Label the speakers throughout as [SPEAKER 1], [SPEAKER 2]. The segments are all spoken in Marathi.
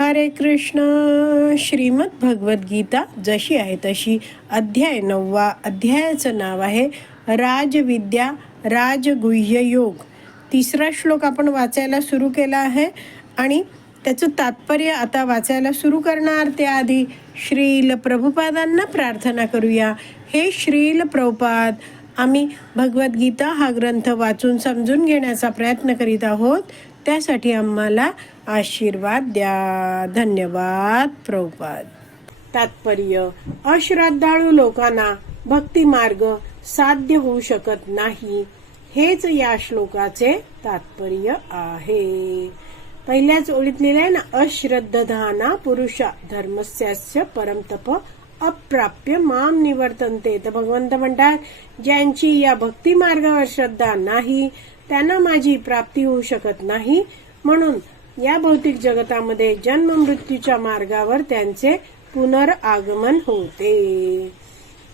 [SPEAKER 1] हरे कृष्ण. श्रीमद भगवद्गीता जशी आहे तशी अध्याय नववा अध्यायाचं नाव आहे राजविद्या राजगुह्य योग. तिसरा श्लोक आपण वाचायला सुरू केला आहे आणि त्याचं तात्पर्य आता वाचायला सुरू करणार त्याआधी श्रील प्रभुपादांना प्रार्थना करूया. हे श्रील प्रभुपाद आम्ही भगवद्गीता हा ग्रंथ वाचून समजून घेण्याचा प्रयत्न करीत आहोत. त्यासाठी आम्हाला आशीर्वाद द्या. धन्यवाद प्रभुपाद. तात्पर्य अश्रद्धाळू लोकांना भक्ती मार्ग साध्य होऊ शकत नाही. हेच या श्लोकाचे तात्पर्य आहे. पहिल्याच ओळीत लिहिले ना अश्रद्धाना पुरुषा धर्मस्यास्य परमतप अप्राप्य माम निवर्तनते. तर भगवंत म्हणतात ज्यांची या भक्ती मार्गावर श्रद्धा नाही त्यांना माझी प्राप्ती होऊ शकत नाही म्हणून या भौतिक जगतामध्ये जन्म मृत्यूच्या मार्गावर त्यांचे पुनरागमन होते.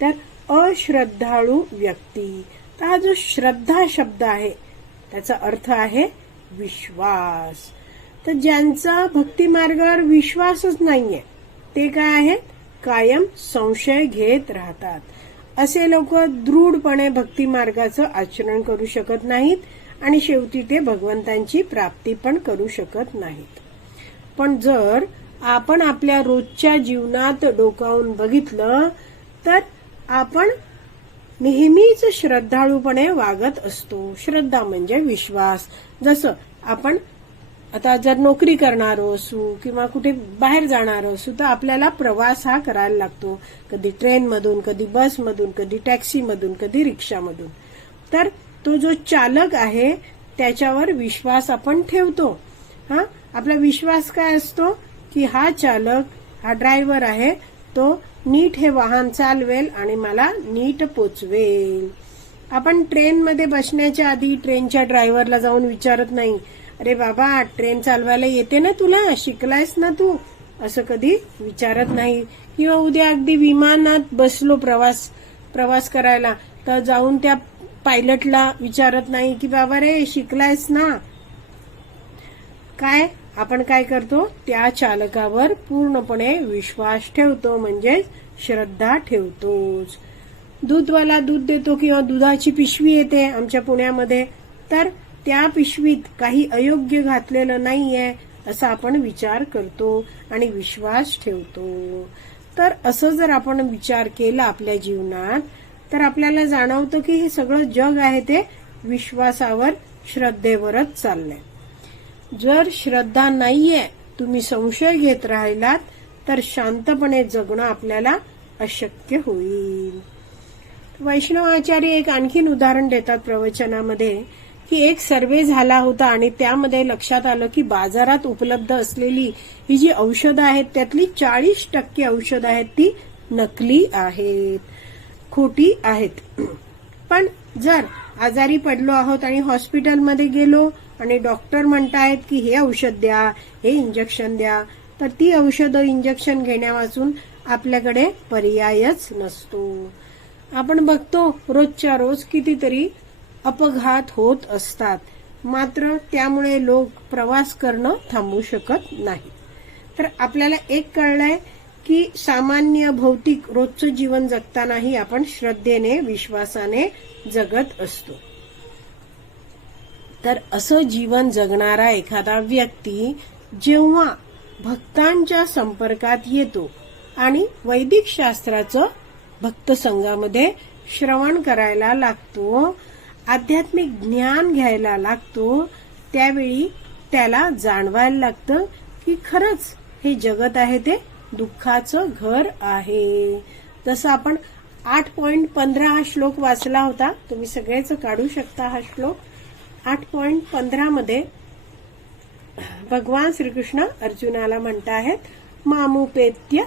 [SPEAKER 1] तर अश्रद्धाळू व्यक्ती. तर हा जो श्रद्धा शब्द आहे त्याचा अर्थ आहे विश्वास. तर ज्यांचा भक्ती मार्गावर विश्वासच नाहीये ते काय आहेत? कायम संशय घेत राहतात. असे लोक दृढपणे भक्ती मार्गाचं आचरण करू शकत नाहीत आणि शेवटी ते भगवंतांची प्राप्ती पण करू शकत नाहीत. पण जर आपण आपल्या रोजच्या जीवनात डोकावून बघितलं तर आपण नेहमीच श्रद्धाळूपणे वागत असतो. श्रद्धा म्हणजे विश्वास. जसं आपण आता जर नोकरी करणार असू किंवा कुठे बाहेर जाणार असू तर आपल्याला प्रवास हा करायला लागतो. कधी ट्रेनमधून कधी बसमधून कधी टॅक्सीमधून कधी रिक्षामधून. तर तो जो चालक आहे त्याच्यावर विश्वास आपण ठेवतो. हा? आपला विश्वास काय असतो? की हा चालक हा ड्रायव्हर आहे तो नीट हे वाहन चालवेल आणि मला नीट पोचवेल. आपण ट्रेनमध्ये बसण्याच्या आधी ट्रेनच्या ड्रायव्हरला जाऊन विचारत नाही. अरे बाबा ट्रेन चालवायला येते ना तुला? शिकलायस ना तू? असं कधी विचारत नाही. किंवा उद्या अगदी विमानात बसलो प्रवास प्रवास करायला तर जाऊन त्या पायलटला विचारत नाही की बाबा रे शिकलायस ना? काय? आपण काय करतो? त्या चालकावर पूर्णपणे विश्वास ठेवतो म्हणजे श्रद्धा ठेवतोच. दूधवाला दूध देतो किंवा दुधाची पिशवी येते आमच्या पुण्यामध्ये तर त्या पिशवीत काही अयोग्य घातलेलं नाहीये असा आपण विचार करतो आणि विश्वास ठेवतो. तर असं जर आपण विचार केला आपल्या जीवनात तर आपल्याला जाणवतं की हे सगळं जग आहे ते विश्वासावर श्रद्धेवरच चाललंय. जर श्रद्धा नाहीये तुम्ही संशय घेत राहिलात तर शांतपणे जगणं आपल्याला अशक्य होईल. वैष्णवाचार्य एक आणखीन उदाहरण देतात प्रवचनामध्ये की एक सर्वे झाला होता आणि त्यामध्ये लक्षात आलं की बाजारात उपलब्ध असलेली ही जी औषधं आहेत त्यातली चाळीस टक्के औषधं आहेत ती नकली आहेत. खोटी आहेत. पण जर आजारी पडलो आहोत आणि हॉस्पिटलमध्ये गेलो आणि डॉक्टर म्हणतायत की हे औषध द्या हे इंजेक्शन द्या तर ती औषधं इंजेक्शन घेण्यावाचून आपल्याकडे पर्यायच नसतो. आपण बघतो रोजच्या रोज कितीतरी अपघात होत असतात. मात्र त्यामुळे लोक प्रवास करणं थांबू शकत नाही तर आपल्याला एक कळलंय की सामान्य भौतिक रोजचं जीवन जगतानाही आपण श्रद्धेने विश्वासाने जगत असतो. तर असं जीवन जगणारा एखादा व्यक्ती जेव्हा भक्तांच्या संपर्कात येतो आणि वैदिक शास्त्राचं भक्त संघामध्ये श्रवण करायला लागतो आध्यात्मिक ज्ञान घ्यायला लागतो त्यावेळी त्याला जाणवायला लागतं की खरंच हे जगत आहे ते दुःखाचं घर आहे. जसं आपण आठ पॉइंट पंधरा हा श्लोक वाचला होता. तुम्ही सगळेच काढू शकता हा श्लोक. आठ पॉइंट पंधरामध्ये भगवान श्रीकृष्ण अर्जुनाला म्हणत आहेत मामुपेत्य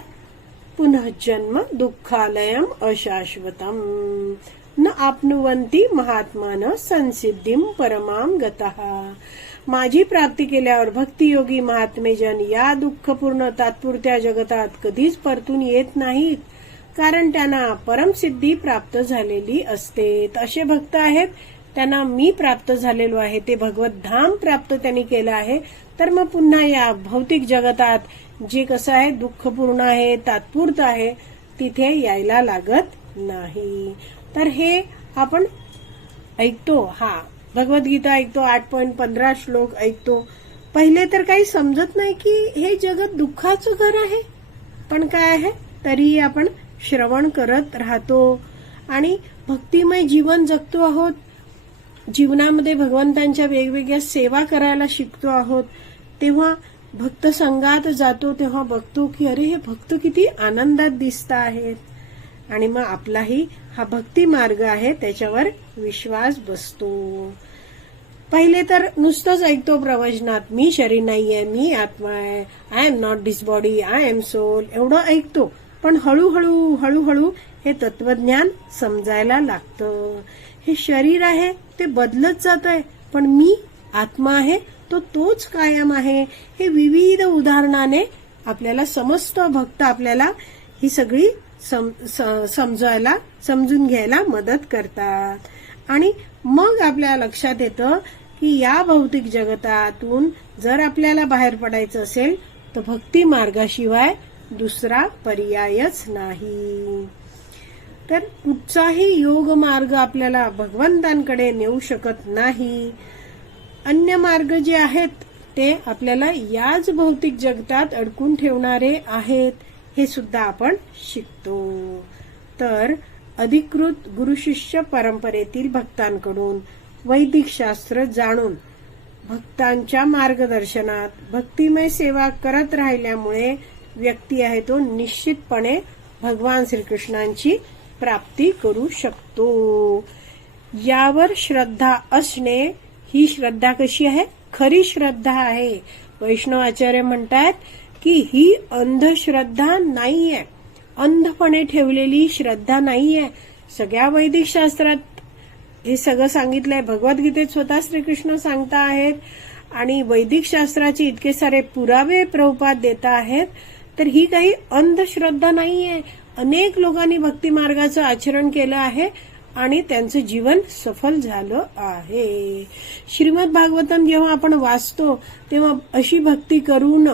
[SPEAKER 1] पुनःजन्म दुःखालयम अशाश्वतम। न आपनुवंती महात्मान संसिद्धीम परमाम गतः। माझी प्राप्ती केल्यावर भक्तियोगी महात्मेजन या दुःखपूर्ण तात्पुरत्या जगतात कधीच परतून येत नाहीत कारण त्यांना परमसिद्धी प्राप्त झालेली असते असे भक्त आहेत त्यांना मी प्राप्त झालेलो आहे ते भगवत धाम प्राप्त त्यांनी केलं आहे. तर मग पुन्हा या भौतिक जगतात जे कसं आहे दुःखपूर्ण आहे तात्पुरतं आहे तिथे यायला लागत नाही. तर हे आपण ऐकतो. हा भगवद्गीता ऐकतो आठ पॉईंट पंधरा श्लोक ऐकतो. पहिले तर काही समजत नाही की हे जगत दुःखाचं घर आहे. पण काय आहे? तरीही आपण श्रवण करत राहतो. आणि भक्तिमय जीवन जगतो आहोत. जीवनामध्ये भगवंतांच्या वेगवेगळ्या सेवा करायला शिकतो आहोत. तेव्हा भक्त संघात जातो तेव्हा बघतो की अरे हे भक्त किती आनंदात दिसत आहेत. आणि मग आपलाही हा भक्ती मार्ग आहे त्याच्यावर विश्वास बसतो. पहिले तर नुसतंच ऐकतो प्रवचनात मी शरीर नाहीये मी आत्मा आहे I am not this body I am soul एवढं ऐकतो. पण हळूहळू हळूहळू हे तत्वज्ञान समजायला लागतं. हे शरीर आहे ते बदलत जात आहे पण मी आत्मा आहे तो तोच कायम आहे. हे विविध उदाहरणाने आपल्याला समस्त भक्त आपल्याला ही सगळी सम, स- समजायला समजून घ्यायला मदत करतात. आणि मग आपल्या लक्षात येतं की या भौतिक जगतातून जर आपल्याला बाहेर पडायचं असेल तर भक्ती मार्गाशिवाय दुसरा पर्यायच नाही. तर कुठचाही योग मार्ग आपल्याला भगवंतांकडे नेऊ शकत नाही. अन्य मार्ग जे आहेत ते आपल्याला याच भौतिक जगतात अडकून ठेवणारे आहेत. हे सुद्धा आपण शिकतो. तर अधिकृत गुरुशिष्य परंपरेतील भक्तांकडून वैदिक शास्त्र जाणून भक्तांच्या मार्गदर्शनात भक्तिमय सेवा करत राहिल्यामुळे व्यक्ती आहे तो निश्चितपणे भगवान श्रीकृष्णांची प्राप्ती करू शकतो. यावर श्रद्धा असणे ही श्रद्धा कशी आहे? खरी श्रद्धा आहे. वैष्णवाचार्य म्हणतात की ही अंधश्रद्धा नाहीये. अंधपणे ठेवलेली श्रद्धा नाहीये. सगळ्या वैदिक शास्त्रात हे सगळं सांगितलंय भगवद्गीतेत स्वतः श्रीकृष्ण सांगता आहेत आणि वैदिक शास्त्राचे इतके सारे पुरावे प्रभुपात देता आहेत तर ही काही अंधश्रद्धा नाहीये. अनेक लोकांनी भक्ती मार्गाचं आचरण केलं आहे. आणि त्यांचं जीवन सफल झालं आहे. श्रीमद भागवतम जेव्हा आपण वाचतो तेव्हा अशी भक्ती करून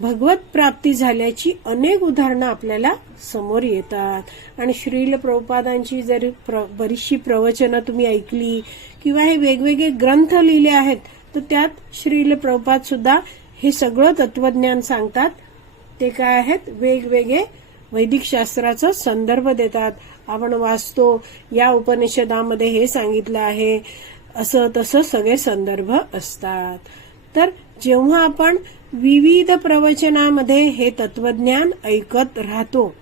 [SPEAKER 1] भगवत प्राप्ती झाल्याची अनेक उदाहरणं आपल्याला समोर येतात. आणि श्रील प्रभुपादांची जर प्र, बरीचशी प्रवचनं तुम्ही ऐकली किंवा हे वेगवेगळे ग्रंथ लिहिले आहेत तर त्यात श्रील प्रभुपाद सुद्धा हे सगळं तत्वज्ञान सांगतात. ते काय आहेत? वेगवेगळे वैदिक शास्त्राचा संदर्भ देतात. आपण वाचतो. या उपनिषदामध्ये हे सांगितलं आहे. असं तसं सगळे संदर्भ असतात. तर जेव्हा आपण विविध प्रवचनामध्ये हे तत्वज्ञान ऐकत राहतो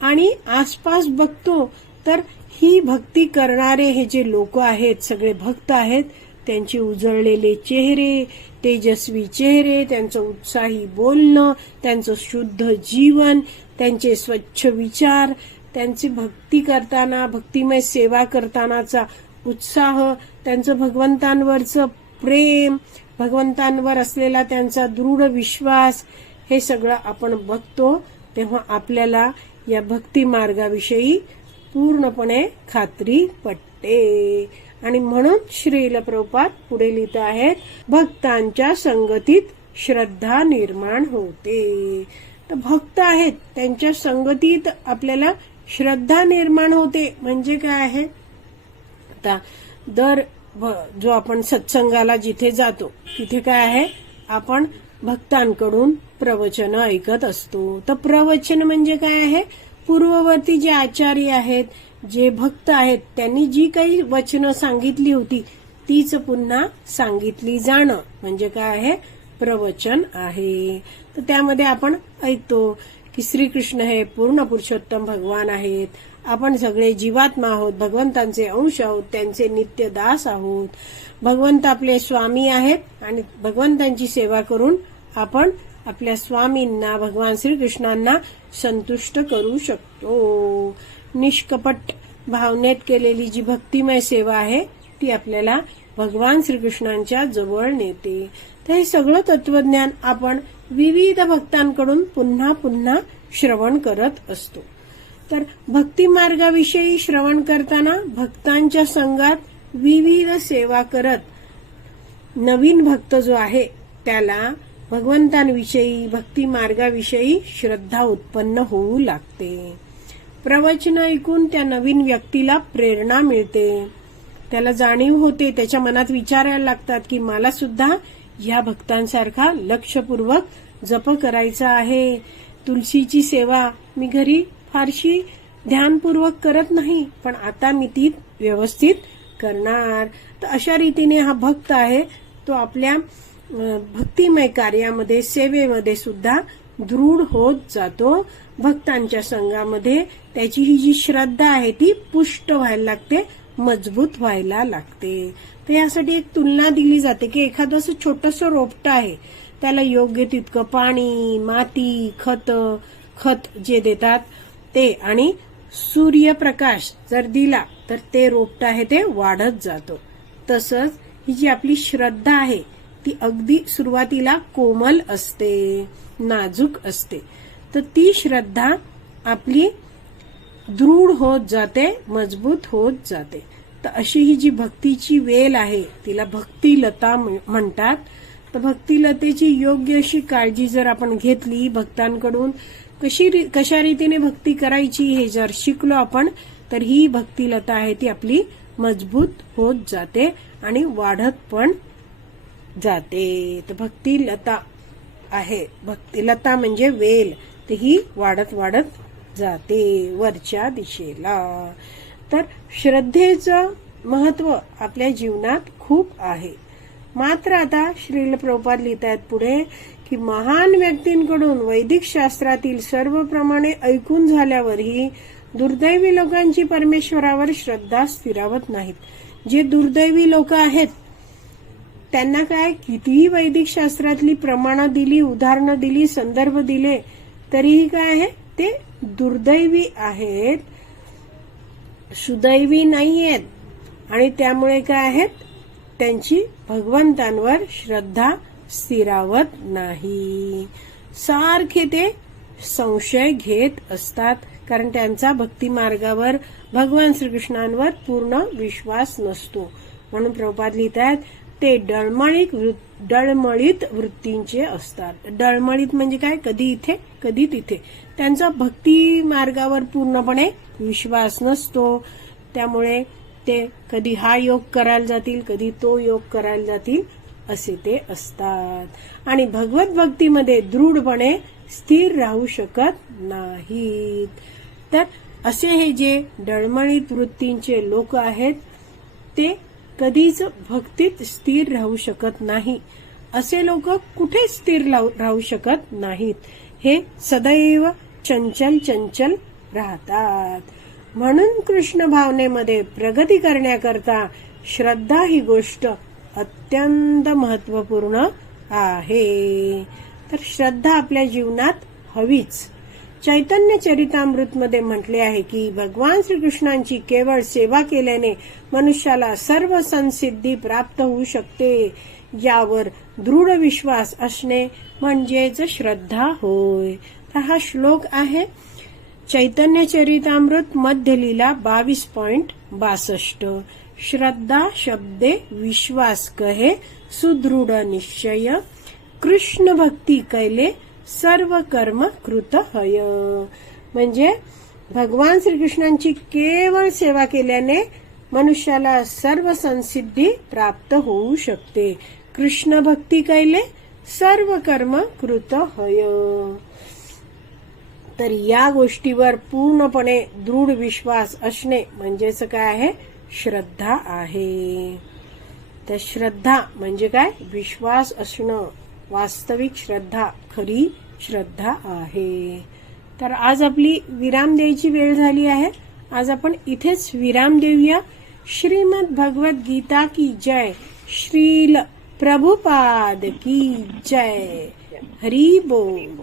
[SPEAKER 1] आणि आसपास बघतो तर ही भक्ती करणारे हे जे लोक आहेत सगळे भक्त आहेत त्यांचे उजळलेले चेहरे तेजस्वी चेहरे त्यांचं उत्साही बोलणं त्यांचं शुद्ध जीवन त्यांचे स्वच्छ विचार त्यांची भक्ती करताना भक्तिमय सेवा करतानाचा उत्साह त्यांचं भगवंतांवरचं प्रेम भगवंतांवर असलेला त्यांचा दृढ विश्वास हे सगळं आपण बघतो तेव्हा आपल्याला या भक्ती मार्गाविषयी पूर्णपणे खात्री पटते. आणि म्हणून श्रील प्रभुपाद पुढे लिहित आहेत भक्तांच्या संगतीत श्रद्धा निर्माण होते. तर भक्त आहेत त्यांच्या संगतीत आपल्याला श्रद्धा निर्माण होते म्हणजे काय आहे? आता दर जो आपण सत्संगाला जिथे जातो तिथे काय आहे? आपण भक्तांकडून प्रवचन ऐकत असतो. तर प्रवचन म्हणजे काय आहे? पूर्ववर्ती जे आचार्य आहेत जे भक्त आहेत त्यांनी जी काही वचनं सांगितली होती तीच पुन्हा सांगितली जाणं. म्हणजे काय आहे? प्रवचन आहे. तर त्यामध्ये आपण ऐकतो. की श्रीकृष्ण हे पूर्ण पुरुषोत्तम भगवान आहेत. आपण सगळे जीवात्मा आहोत भगवंतांचे अंश आहोत त्यांचे नित्य दास आहोत. भगवंत आपले स्वामी आहेत आणि भगवंतांची सेवा करून आपण आपल्या स्वामींना भगवान श्रीकृष्णांना संतुष्ट करू शकतो. निष्कपट भावनेत केलेली जी भक्तिमय सेवा आहे ती आपल्याला भगवान श्रीकृष्णांच्या जवळ नेते. तर हे सगळं तत्वज्ञान आपण विविध भक्तांकडून पुन्हा पुन्हा श्रवण करत असतो. तर भक्ती मार्गाविषयी श्रवण करताना भक्तांच्या संघात विविध सेवा करत नवीन भक्त जो आहे त्याला भगवंतांविषयी भक्ती मार्गाविषयी श्रद्धा उत्पन्न होऊ लागते. प्रवचन ऐकून त्या नवीन व्यक्तीला प्रेरणा मिळते. त्याला जाणीव होते त्याच्या मनात विचारायला लागतात की मला सुद्धा या भक्तांसारखा लक्षपूर्वक जप करायचा आहे. तुलसीची सेवा मी घरी फारशी ध्यानपूर्वक करत नाही पण आता मी ती व्यवस्थित करणार. तर अशा रीतीने हा भक्त आहे तो आपल्या भक्तिमय कार्यामध्ये सेवेमध्ये सुद्धा दृढ होत जातो. भक्तांच्या संघामध्ये त्याची ही जी श्रद्धा आहे ती पुष्ट व्हायला लागते. मजबूत व्हायला लागते. तर यासाठी एक तुलना दिली जाते की एखादं असं छोटस रोपटं आहे त्याला योग्य तितकं पाणी माती खत खत जे देतात ते आणि सूर्यप्रकाश जर दिला तर ते रोपटं आहे ते वाढत जातो. तसंच ही जी आपली श्रद्धा आहे ती अगदी सुरुवातीला कोमल असते नाजूक असते. तर ती श्रद्धा आपली दृढ होत जाते मजबूत होत जाते. तर अशी ही जी भक्तीची वेल आहे तिला भक्तिलता म्हणतात. तर भक्तिलतेची योग्य अशी काळजी जर आपण घेतली भक्तांकडून कशी री- कशा रीतीने भक्ती करायची हे जर शिकलो आपण तर ही भक्तिलता आहे ती आपली मजबूत होत जाते आणि वाढत पण जाते. तर भक्तिलता आहे. भक्तिलता म्हणजे वेल. तर ही वाढत वाढत जाते वरच्या दिशेला. तर श्रद्धेचं महत्त्व आपल्या जीवनात खूप आहे. मात्र आता श्रील प्रभुपाद लिहित आहेत पुढे की महान व्यक्तींकडून वैदिक शास्त्रातील सर्व प्रमाणे ऐकून झाल्यावरही दुर्दैवी लोकांची परमेश्वरावर श्रद्धा स्थिरावत नाहीत. जे दुर्दैवी लोक आहेत त्यांना काय कितीही वैदिक शास्त्रातली प्रमाणं दिली उदाहरणं दिली संदर्भ दिले तरीही काय आहे? ते दुर्दैवी आहेत सुदैवी नाही आहेत आणि त्यामुळे काय आहेत? त्यांची भगवंतांवर श्रद्धा स्थिरावत नाही. सारखे ते संशय घेत असतात कारण त्यांचा भक्ती मार्गावर भगवान श्रीकृष्णांवर पूर्ण विश्वास नसतो. म्हणून प्रभुपाद आहेत ते डळमळीत वृ- डळमळीत वृत्तींचे असतात. डळमळीत म्हणजे काय? कधी इथे कधी तिथे. त्यांचा भक्ती मार्गावर पूर्णपणे विश्वास नसतो. त्यामुळे ते कधी हा योग करायला जातील कधी तो योग करायला जातील असे ते असतात. आणि भगवत भक्तीमध्ये दृढपणे स्थिर राहू शकत नाहीत. तर असे हे जे डळमळीत वृत्तींचे लोक आहेत ते कधीच भक्तीत स्थिर राहू शकत नाही. असे लोक कुठे स्थिर लाव- राहू शकत नाहीत. हे सदैव चंचल चंचल राहतात. म्हणून कृष्ण भावनेमध्ये प्रगती करण्याकरता श्रद्धा ही गोष्ट अत्यंत महत्त्वपूर्ण आहे. तर श्रद्धा आपल्या जीवनात हवीच. चैतन्य चरितामृतमध्ये म्हटले आहे की भगवान श्रीकृष्णांची केवळ सेवा केल्याने मनुष्याला सर्व संसिद्धी प्राप्त होऊ शकते यावर दृढ विश्वास असणे म्हणजेच श्रद्धा होय. तर हा श्लोक आहे. चैतन्य चरितामृत मध्य लीला बावीस पॉइंट बासष्ट. श्रद्धा शब्दे विश्वास कहे सुदृढ निश्चय. कृष्ण भक्ती कैले सर्व कर्म कृत हय. म्हणजे भगवान श्रीकृष्णांची केवळ सेवा केल्याने मनुष्याला सर्व संसिद्धी प्राप्त होऊ शकते. कृष्ण भक्ती कैले सर्व कर्म कृत हय. तर या गोष्टीवर पूर्णपणे दृढ विश्वास असणे म्हणजेच काय आहे? श्रद्धा आहे. तर श्रद्धा म्हणजे काय? विश्वास असणं. वास्तविक श्रद्धा खरी श्रद्धा आहे. तर आज आपली विराम द्यायची वेळ झाली आहे. आज आपण इथेच विराम देऊया. श्रीमद भगवत गीता की जय. श्रील प्रभुपाद की जय. हरी बोल.